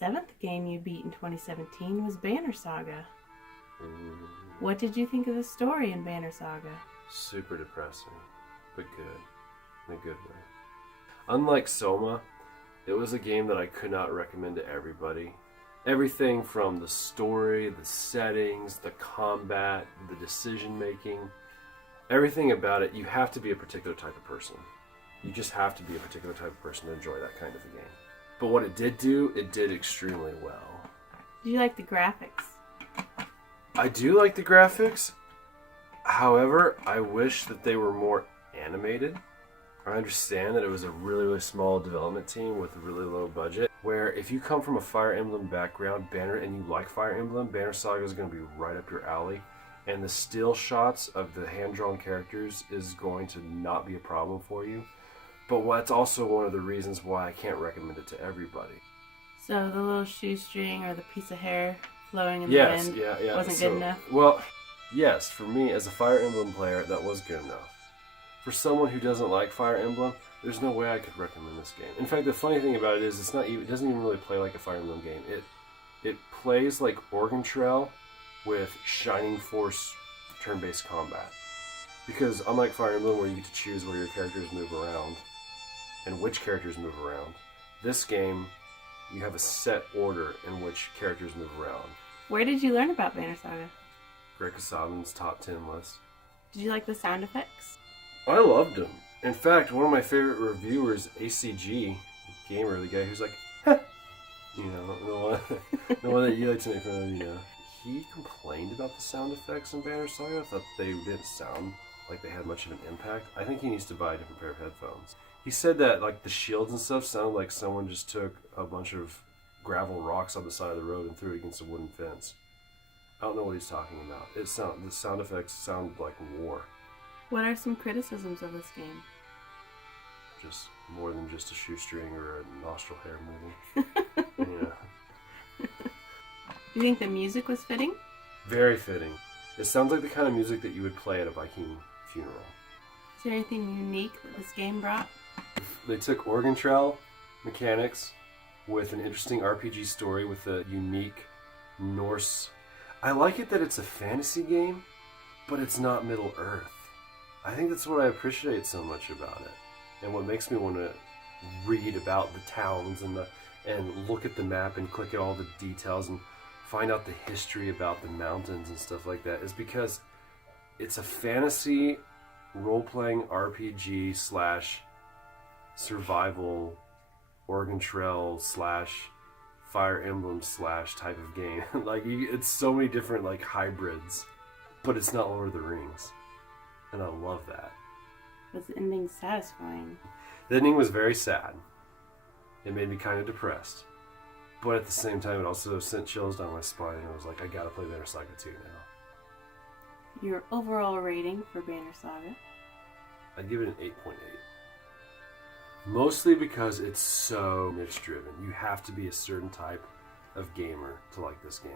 seventh game you beat in 2017 was Banner Saga. Mm, What did you think of the story in Banner Saga? super depressing, but good. In a good way. Unlike Soma, it was a game that I could not recommend to everybody. Everything from the story, the settings, the combat, the decision making, everything about it, you have to be a particular type of person. You just have to be a particular type of person to enjoy that kind of a game. But what it did do, it did extremely well. Did you like the graphics? I do like the graphics. However, I wish that they were more animated. I understand that it was a really, really small development team with a really low budget, where if you come from a Fire Emblem background, and you like Fire Emblem, Banner Saga is going to be right up your alley. And the still shots of the hand-drawn characters is going to not be a problem for you. But that's also one of the reasons why I can't recommend it to everybody. So the little shoestring or the piece of hair flowing in the wind wasn't good enough? Well, yes, for me as a Fire Emblem player, that was good enough. For someone who doesn't like Fire Emblem, there's no way I could recommend this game. In fact, the funny thing about it is it doesn't even really play like a Fire Emblem game. It plays like Oregon Trail with Shining Force turn-based combat. Because unlike Fire Emblem where you get to choose where your characters move around and which characters move around, this game you have a set order in which characters move around. Where did you learn about Banner Saga? Greg Kasabian's top 10 list. Did you like the sound effects? I loved them. In fact, one of my favorite reviewers, ACG Gamer, the guy who's like, huh. You know, the one that you like to make fun of, you know. He complained about the sound effects in Banner Saga. Thought they didn't sound like they had much of an impact. I think he needs to buy a different pair of headphones. He said that like the shields and stuff sounded like someone just took a bunch of gravel rocks on the side of the road and threw it against a wooden fence. I don't know what he's talking about. The sound effects sound like war. What are some criticisms of this game? Just more than just a shoestring or a nostril hair moving. Yeah. Do you think the music was fitting? Very fitting. It sounds like the kind of music that you would play at a Viking funeral. Is there anything unique that this game brought? They took Oregon Trail mechanics with an interesting RPG story with a unique Norse. I like it that it's a fantasy game, but it's not Middle Earth. I think that's what I appreciate so much about it, and what makes me want to read about the towns and look at the map and click at all the details and find out the history about the mountains and stuff like that, is because it's a fantasy role-playing RPG / survival Oregon Trail / Fire Emblem / type of game. Like it's so many different like hybrids, but it's not Lord of the Rings, and I love that. Was the ending satisfying? The ending was very sad. It made me kind of depressed, but at the same time, it also sent chills down my spine, and I was like, I gotta play Banner Saga 2 now. Your overall rating for Banner Saga? I'd give it an 8.8. Mostly because it's so niche driven. You have to be a certain type of gamer to like this game.